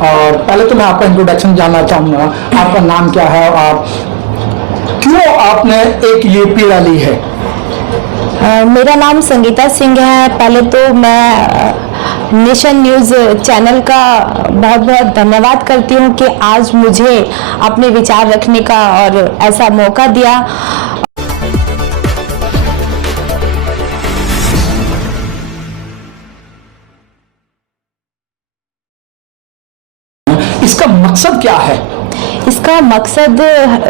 और पहले तो मैं आपका इंट्रोडक्शन जानना चाहूँगा, आपका नाम क्या है और क्यों आपने एक ये पीड़ा ली है? मेरा नाम संगीता सिंह है। पहले तो मैं नेशन न्यूज़ चैनल का बहुत बहुत धन्यवाद करती हूँ कि आज मुझे अपने विचार रखने का और ऐसा मौका दिया। इसका मकसद क्या है? इसका मकसद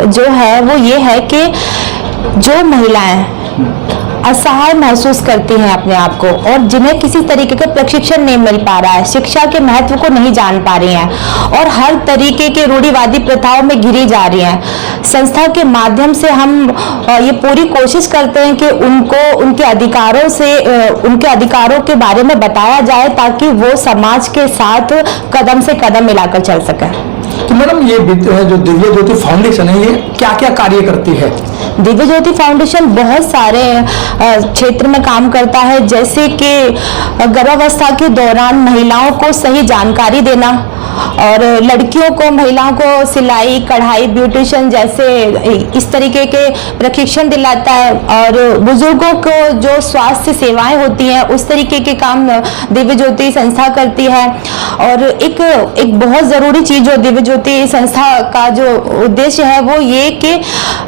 जो है वो ये है कि जो महिलाएं असहाय महसूस करती हैं अपने आप को और जिन्हें किसी तरीके का प्रशिक्षण नहीं मिल पा रहा है, शिक्षा के महत्व को नहीं जान पा रही हैं और हर तरीके के रूढ़िवादी प्रथाओं में घिरी जा रही हैं, संस्था के माध्यम से हम ये पूरी कोशिश करते हैं कि उनको उनके अधिकारों के बारे में बताया जाए ताकि वो समाज के साथ कदम से कदम मिलाकर चल सके। तो मैडम, ये जो दिव्य ज्योति फाउंडेशन है, ये क्या क्या कार्य करती है? दिव्य ज्योति फाउंडेशन बहुत सारे क्षेत्र में काम करता है, जैसे कि गर्भावस्था के दौरान महिलाओं को सही जानकारी देना और लड़कियों को, महिलाओं को सिलाई, कढ़ाई, ब्यूटिशियन जैसे इस तरीके के प्रशिक्षण दिलाता है और बुजुर्गों को जो स्वास्थ्य सेवाएं होती हैं उस तरीके के काम दिव्य ज्योति संस्था करती है। और एक बहुत ज़रूरी चीज़ जो दिव्य ज्योति संस्था का जो उद्देश्य है वो ये कि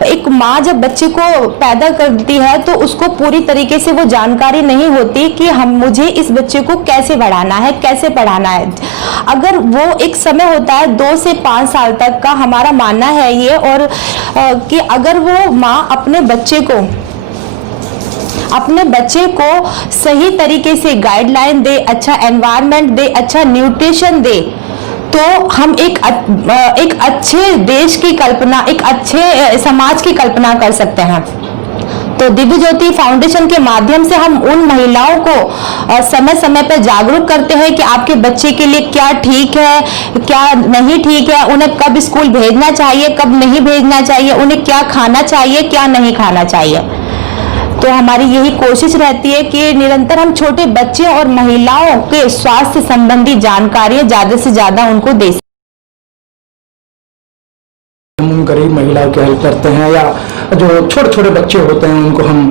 एक माँ जब बच्चे को पैदा करती है तो उसको पूरी तरीके से वो जानकारी नहीं होती कि मुझे इस बच्चे को कैसे बढ़ाना है, कैसे पढ़ाना है। अगर वो एक समय होता है 2 से 5 साल तक का, हमारा मानना है ये, और कि अगर वो माँ अपने बच्चे को सही तरीके से गाइडलाइन दे, अच्छा एनवायरनमेंट दे, अच्छा न्यूट्रिशन दे, तो हम एक अच्छे देश की कल्पना, एक अच्छे समाज की कल्पना कर सकते हैं। तो दिव्य ज्योति फाउंडेशन के माध्यम से हम उन महिलाओं को समय समय पर जागरूक करते हैं कि आपके बच्चे के लिए क्या ठीक है, क्या नहीं ठीक है, उन्हें कब स्कूल भेजना चाहिए, कब नहीं भेजना चाहिए, उन्हें क्या खाना चाहिए, क्या नहीं खाना चाहिए। तो हमारी यही कोशिश रहती है कि निरंतर हम छोटे बच्चे और महिलाओं के स्वास्थ्य संबंधी जानकारियां ज्यादा से ज्यादा उनको दे। हम गरीब महिलाओं की हेल्प करते हैं या जो छोटे छोटे बच्चे होते हैं उनको हम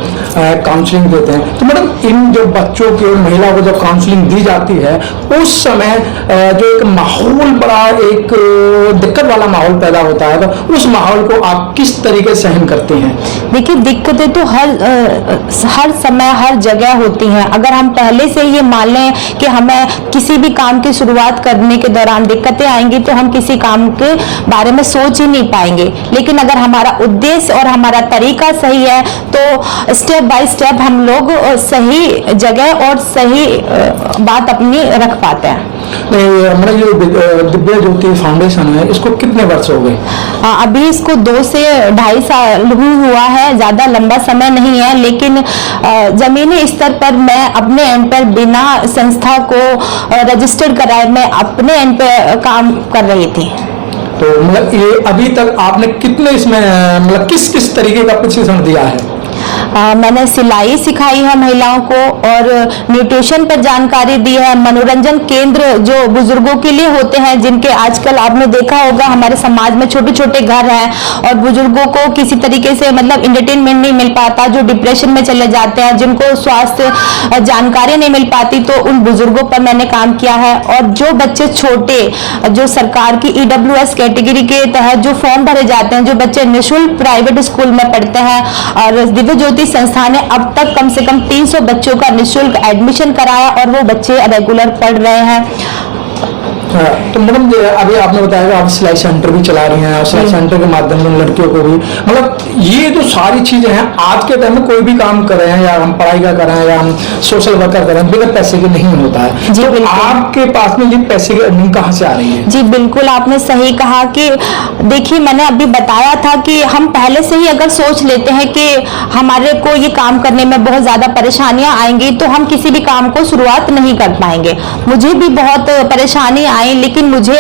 काउंसलिंग देते हैं। तो मैडम, इन जो बच्चों की और महिलाओं को जब काउंसलिंग दी जाती है उस समय जो एक माहौल, बड़ा एक दिक्कत वाला माहौल पैदा होता है, तो उस माहौल को आप किस तरीके से सहन करते हैं? देखिए, दिक्कतें तो हर समय हर जगह होती हैं। अगर हम पहले से ये मान लें कि हमें किसी भी काम की शुरुआत करने के दौरान दिक्कतें आएंगी तो हम किसी काम के बारे में सोच ही नहीं पाएंगे। लेकिन अगर हमारा उद्देश्य और हमारा तरीका सही है तो स्टेप बाय स्टेप हम लोग सही जगह और सही बात अपनी रख पाते हैं। हमारा जो दिव्य ज्योति फाउंडेशन है, इसको कितने वर्ष हो गए? अभी इसको 2 से 2.5 साल ही हुआ है, ज्यादा लंबा समय नहीं है। लेकिन जमीनी स्तर पर मैं अपने एंड पर बिना संस्था को रजिस्टर्ड कराए मैं अपने एंड पे काम कर रही थी। तो मतलब ये अभी तक आपने कितने इसमें मतलब किस तरीके का प्रशिक्षण दिया है? मैंने सिलाई सिखाई है महिलाओं को और न्यूट्रिशन पर जानकारी दी है। मनोरंजन केंद्र जो बुजुर्गों के लिए होते हैं, जिनके आजकल आपने देखा होगा हमारे समाज में छोटे छोटे घर हैं और बुजुर्गों को किसी तरीके से मतलब इंटरटेनमेंट नहीं मिल पाता, जो डिप्रेशन में चले जाते हैं, जिनको स्वास्थ्य जानकारी नहीं मिल पाती, तो उन बुजुर्गों पर मैंने काम किया है। और जो बच्चे छोटे, जो सरकार की EWS कैटेगरी के तहत जो फॉर्म भरे जाते हैं, जो बच्चे निःशुल्क प्राइवेट स्कूल में पढ़ते हैं, और दिव्य ज्योति संस्था ने अब तक कम से कम 300 बच्चों का निःशुल्क एडमिशन कराया और वो बच्चे रेगुलर पढ़ रहे हैं। तो मैडम, अभी आपने बताया कि आप सिलाई सेंटर भी चला रही हैं और सिलाई सेंटर के माध्यम से लड़कियों को भी, मतलब ये जो सारी चीजें हैं आज के टाइम में कोई भी काम कर रहे हैं या हम पढ़ाई का कर रहे हैं या हम सोशल वर्क कर रहे हैं, बिना पैसे के नहीं होता है। जी, तो आपके पास में ये पैसे की अर्निंग कहाँ से आ रही है? जी बिल्कुल, आपने सही कहा कि देखिए, मैंने अभी बताया था कि हम पहले से ही अगर सोच लेते हैं कि हमारे को ये काम करने में बहुत ज्यादा परेशानियां आएंगी तो हम किसी भी काम को शुरुआत नहीं कर पाएंगे। मुझे भी बहुत परेशानी आई, लेकिन मुझे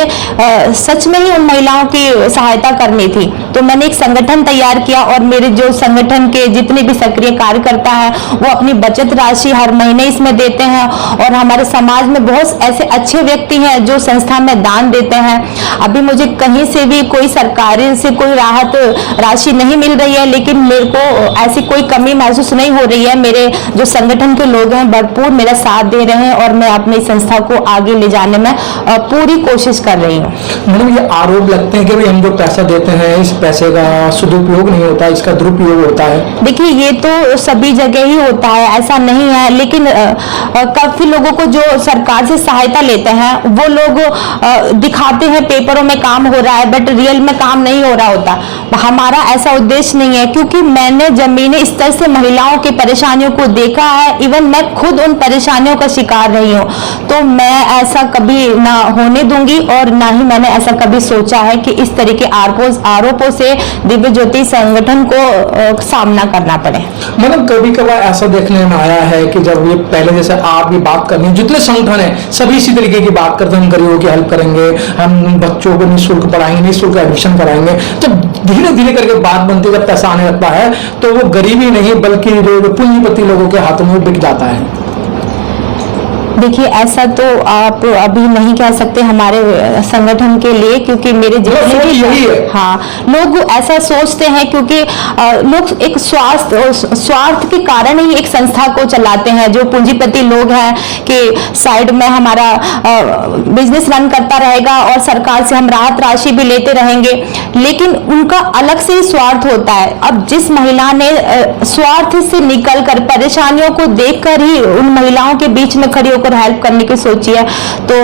सच में ही उन महिलाओं की सहायता करनी थी। तो मैंने एक संगठन तैयार किया और मेरे जो संगठन के जितने भी सक्रिय कार्यकर्ता हैं वो अपनी बचत राशि हर महीने इसमें देते हैं। और हमारे समाज में बहुत ऐसे अच्छे व्यक्ति हैं जो संस्था में दान देते हैं। अभी मुझे कहीं से भी कोई सरकारी से कोई राहत राशि नहीं मिल रही है, लेकिन मेरे को ऐसी कोई कमी महसूस नहीं हो रही है। मेरे जो संगठन के लोग हैं भरपूर मेरा साथ दे रहे हैं और मैं अपनी संस्था को आगे ले जाने में पूरी कोशिश कर रही हूँ। मैडम, ये आरोप लगते हैं कि भाई हम जो पैसा देते हैं इस पैसे का सदुपयोग नहीं होता, इसका दुरुपयोग होता है। देखिए, ये तो सभी जगह ही होता है, ऐसा नहीं है, लेकिन काफी लोगों को जो सरकार से सहायता लेते हैं वो लोग दिखाते हैं पेपरों में काम हो रहा है, बट रियल में काम नहीं हो रहा होता। हमारा ऐसा उद्देश्य नहीं है, क्योंकि मैंने जमीनी स्तर से महिलाओं की परेशानियों को देखा है। इवन मैं खुद उन परेशानियों का शिकार रही हूँ, तो मैं ऐसा कभी ना होने दूंगी और ना ही मैंने ऐसा कभी सोचा है कि इस तरह के आरोपों से दिव्य ज्योति संगठन को सामना करना पड़े। मतलब कभी कभार ऐसा देखने में आया है कि जब ये पहले जैसे आप ये बात करनी, जितने संगठन है सभी इसी तरीके की बात करते हैं, हम गरीबों की हेल्प करेंगे, हम बच्चों को निःशुल्क पढ़ाएंगे, निःशुल्क एडमिशन कराएंगे। जब धीरे धीरे करके बात बनती है, जब पैसा आने लगता है तो वो गरीबी नहीं बल्कि जो पूंजीपति लोगों के हाथों में बिक जाता है। देखिए, ऐसा तो आप अभी नहीं कह सकते हमारे संगठन के लिए, क्योंकि मेरे जितने भी यही है। हाँ, लोग ऐसा सोचते हैं क्योंकि लोग एक स्वार्थ के कारण ही एक संस्था को चलाते हैं। जो पूंजीपति लोग हैं कि साइड में हमारा बिजनेस रन करता रहेगा और सरकार से हम राहत राशि भी लेते रहेंगे, लेकिन उनका अलग से ही स्वार्थ होता है। अब जिस महिला ने स्वार्थ से निकलकर परेशानियों को देखकर ही उन महिलाओं के बीच में खड़ी होकर हेल्प करने की सोची है, तो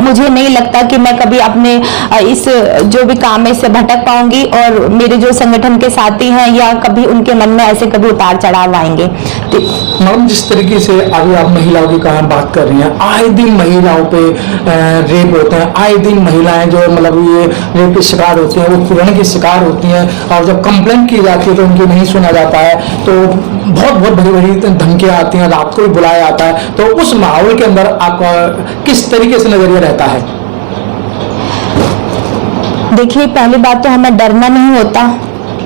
मुझे नहीं लगता कि मैं कभी अपने इस जो भी काम है इससे भटक पाऊंगी। और मेरे जो संगठन के साथी हैं या कभी उनके मन में ऐसे कभी उतार चढ़ाव आएंगे। तो मैडम, जिस तरीके से अभी आप महिलाओं की कहां बात कर रही हैं, आए दिन महिलाओं पे रेप होते हैं, आए दिन महिलाएं जो मतलब ये रेप के शिकार होती हैं, वो पीड़न की शिकार होती हैं, और जब कंप्लेंट की जाती है तो उनकी नहीं सुना जाता है, तो बहुत बहुत बड़ी बड़ी धमकियां आती हैं, रात को भी बुलाया जाता है। तो उस माहौल के अंदर आपका किस तरीके से नजरिया रहता है? देखिए, पहली बात तो हमें डरना नहीं होता।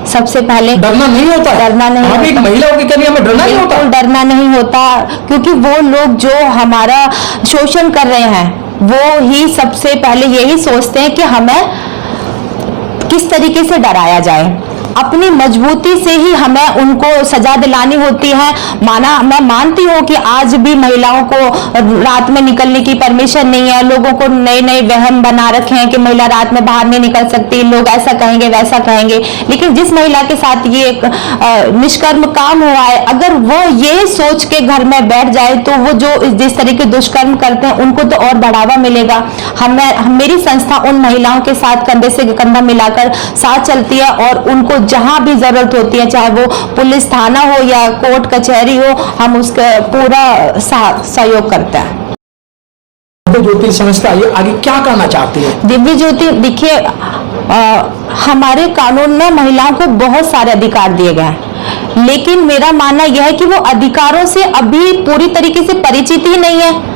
सबसे पहले डरना नहीं होता, डरना नहीं होता। एक महिला के करियर में डरना नहीं होता, डरना नहीं होता, क्योंकि वो लोग जो हमारा शोषण कर रहे हैं वो ही सबसे पहले यही सोचते हैं कि हमें किस तरीके से डराया जाए। अपनी मजबूती से ही हमें उनको सजा दिलानी होती है। मैं मानती हूँ कि आज भी महिलाओं को रात में निकलने की परमिशन नहीं है। लोगों को नए नए वहम बना रखे हैं कि महिला रात में बाहर नहीं निकल सकती, लोग ऐसा कहेंगे वैसा कहेंगे। लेकिन जिस महिला के साथ ये निष्कर्म काम हुआ है, अगर वो ये सोच के घर में बैठ जाए तो वो जो जिस तरह के दुष्कर्म करते हैं उनको तो और बढ़ावा मिलेगा। मेरी संस्था उन महिलाओं के साथ कंधे से कंधा मिलाकर साथ चलती है और उनको जहां भी जरूरत होती है, चाहे वो पुलिस थाना हो या कोर्ट कचहरी हो, हम उसका पूरा सहयोग करते हैं। दिव्य ज्योति संस्था ये आगे क्या करना चाहती है? दिव्य ज्योति, देखिए, हमारे कानून में महिलाओं को बहुत सारे अधिकार दिए गए हैं, लेकिन मेरा मानना यह है कि वो अधिकारों से अभी पूरी तरीके से परिचित ही नहीं है।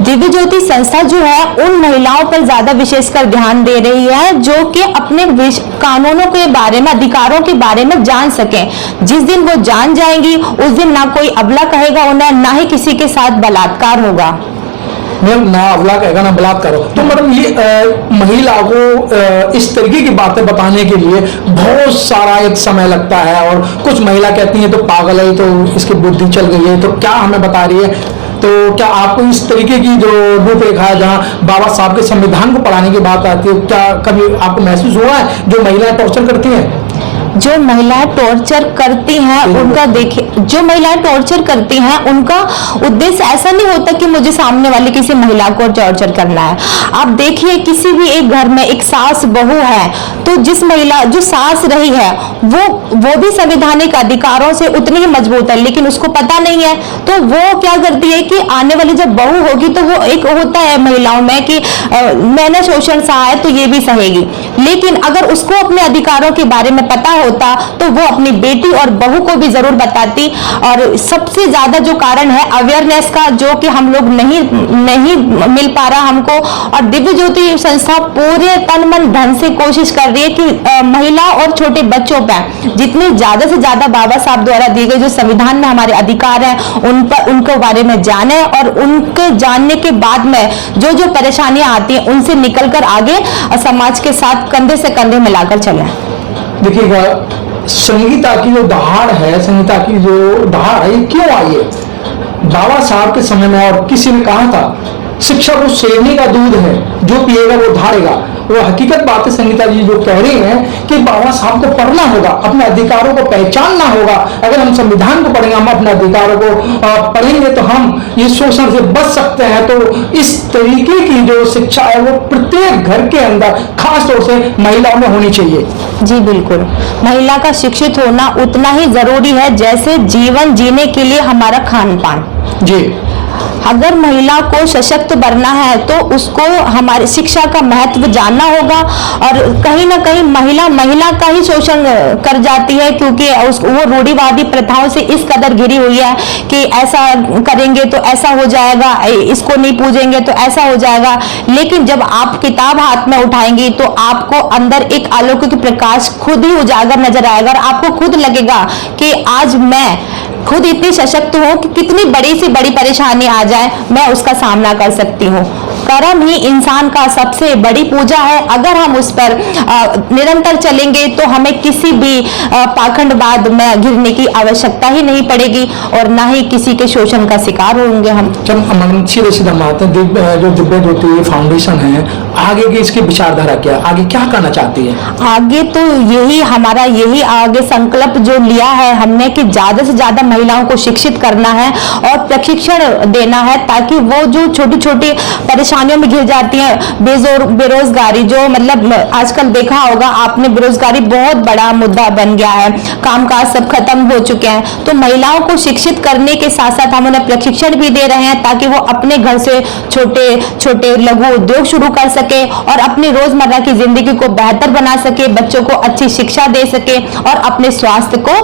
दिव्य ज्योति संस्था जो है उन महिलाओं पर ज्यादा विशेषकर ध्यान दे रही है जो कि अपने कानूनों के बारे में, अधिकारों के बारे में जान सकें। जिस दिन वो जान जाएंगी उस दिन ना कोई अबला कहेगा उन्हें, ना ही किसी के साथ बलात्कार होगा। ना अबला कहेगा ना बलात्कार करो। तो मैडम, ये महिला को इस तरीके की बातें बताने के लिए बहुत सारा एक समय लगता है, और कुछ महिला कहती है तो पागल है, तो इसकी बुद्धि चल गई है, तो क्या हमें बता रही है। तो क्या आपको इस तरीके की जो रूपरेखा है जहाँ बाबा साहब के संविधान को पढ़ाने की बात आती है, क्या कभी आपको महसूस हुआ है जो महिलाएं टॉर्चर करती हैं? जो महिलाएं टॉर्चर करती हैं उनका देखिए, जो महिलाएं टॉर्चर करती हैं उनका उद्देश्य ऐसा नहीं होता कि मुझे सामने वाली किसी महिला को टॉर्चर करना है। आप देखिए, किसी भी एक घर में एक सास बहू है, तो जिस महिला जो सास रही है वो भी संवैधानिक अधिकारों से उतनी ही मजबूत है, लेकिन उसको पता नहीं है, तो वो क्या करती है कि आने वाली जब बहू होगी तो वो एक होता है महिलाओं में कि मैंने शोषण सहा है तो ये भी सहेगी। लेकिन अगर उसको अपने अधिकारों के बारे में पता होता तो वो अपनी बेटी और बहू को भी जरूर बताती। और सबसे ज्यादा जो कारण है अवेयरनेस का, जो कि हम लोग नहीं मिल पा रहा हमको, और दिव्य ज्योति संस्था पूरे तन मन धन से कोशिश कर रही है कि महिला और छोटे बच्चों पर जितने ज्यादा से ज्यादा बाबा साहब द्वारा दिए गए जो संविधान में हमारे अधिकार हैं उनको बारे में जाने, और उनके जानने के बाद में जो जो परेशानियां आती हैं उनसे निकलकर आगे समाज के साथ कंधे से कंधे मिलाकर चलें। देखिएगा, संगीता की जो दहाड़ है, संगीता की जो दहाड़ है, ये क्यों आई है? बाबा साहब के समय में और किसी ने कहा था शिक्षा वो शेरनी का दूध है, जो पिएगा वो धारेगा। वो हकीकत बात है संगीता जी जो कह रही हैं कि बाबा साहब को पढ़ना होगा, अपने अधिकारों को पहचानना होगा। अगर हम संविधान को पढ़ेंगे, हम अपने अधिकारों को पढ़ेंगे तो हम ये शोषण से बच सकते हैं। तो इस तरीके की जो शिक्षा है वो प्रत्येक घर के अंदर खास तौर से महिलाओं में होनी चाहिए। जी बिल्कुल, महिला का शिक्षित होना उतना ही जरूरी है जैसे जीवन जीने के लिए हमारा खान पान। जी, अगर महिला को सशक्त बनना है तो उसको हमारी शिक्षा का महत्व जानना होगा। और कहीं ना कहीं महिला का ही शोषण कर जाती है, क्योंकि वो रूढ़िवादी प्रथाओं से इस कदर घिरी हुई है कि ऐसा करेंगे तो ऐसा हो जाएगा, इसको नहीं पूजेंगे तो ऐसा हो जाएगा। लेकिन जब आप किताब हाथ में उठाएंगी तो आपको अंदर एक अलौकिक प्रकाश खुद ही उजागर नजर आएगा, और आपको खुद लगेगा कि आज मैं खुद इतनी सशक्त हूं कि कितनी बड़ी से बड़ी परेशानी आ जाए मैं उसका सामना कर सकती हूँ। कर्म ही इंसान का सबसे बड़ी पूजा है। अगर हम उस पर निरंतर चलेंगे तो हमें किसी भी पाखंडवाद में घिरने की आवश्यकता ही नहीं पड़ेगी, और ना ही किसी के शोषण का शिकार होंगे हम। जब सीधे सीधा बात है, जो दिव्य ज्योति फाउंडेशन है, आगे की इसकी विचारधारा क्या है, आगे क्या करना चाहती है? आगे तो हमारा यही आगे संकल्प जो लिया है हमने कि ज्यादा से ज्यादा महिलाओं को शिक्षित करना है और प्रशिक्षण देना है, ताकि वो जो छोटी छोटी परेशानियों में घिर जाती है, बेरोजगारी, जो मतलब आजकल देखा होगा आपने, बेरोजगारी बहुत बड़ा मुद्दा बन गया है, कामकाज सब खत्म हो चुके हैं। तो महिलाओं को शिक्षित करने के साथ साथ हम उन्हें प्रशिक्षण भी दे रहे हैं ताकि वो अपने घर से छोटे छोटे लघु उद्योग शुरू कर सके और अपनी रोजमर्रा की जिंदगी को बेहतर बना सके, बच्चों को अच्छी शिक्षा दे सके और अपने स्वास्थ्य को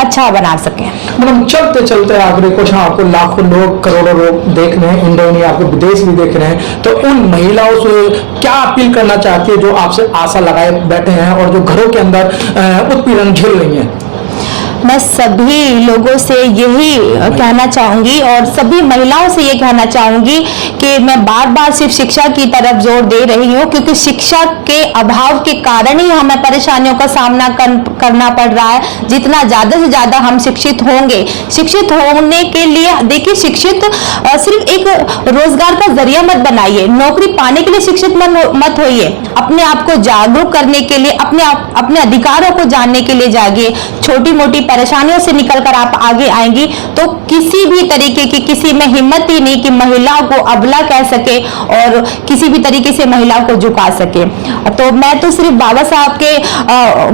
अच्छा बना सके। मतलब चलते चलते आखिरी क्वेश्चन, आपको लाखों लोग, करोड़ों लोग देख रहे हैं, इंडिया आपको विदेश भी देख रहे हैं, तो उन महिलाओं से क्या अपील करना चाहती है जो आपसे आशा लगाए बैठे हैं और जो घरों के अंदर उत्पीड़न झेल रही हैं? मैं सभी लोगों से यही कहना चाहूंगी और सभी महिलाओं से ये कहना चाहूंगी कि मैं बार बार सिर्फ शिक्षा की तरफ जोर दे रही हूँ, क्योंकि शिक्षा के अभाव के कारण ही हमें परेशानियों का सामना करना पड़ रहा है। जितना ज्यादा से ज्यादा हम शिक्षित होंगे, शिक्षित होने के लिए देखिए, शिक्षित सिर्फ एक रोजगार का जरिया मत बनाइए, नौकरी पाने के लिए शिक्षित मत होइए, अपने आप को जागरूक करने के लिए, अपने अधिकारों को जानने के लिए जागिए। छोटी मोटी परेशानियों से निकलकर आप आगे आएंगी तो किसी भी तरीके की, किसी में हिम्मत ही नहीं कि महिलाओं को अबला कह सके और किसी भी तरीके से महिलाओं को झुका सके। तो मैं तो सिर्फ बाबा साहब के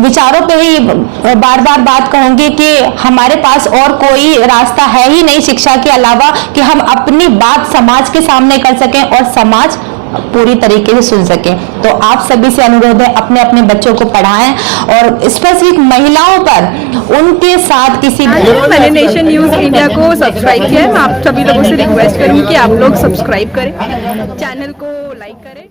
विचारों पे ही बार बार बात कहूंगी कि हमारे पास और कोई रास्ता है ही नहीं शिक्षा के अलावा कि हम अपनी बात समाज के सामने कर सकें और समाज पूरी तरीके से सुन सके। तो आप सभी से अनुरोध है, अपने अपने बच्चों को पढ़ाएं और स्पेसिफिक महिलाओं पर उनके साथ किसी मैंने नेशन न्यूज़ इंडिया को सब्सक्राइब किया है। मैं आप सभी लोगों से रिक्वेस्ट करूंगी कि आप लोग सब्सक्राइब करें, चैनल को लाइक करें।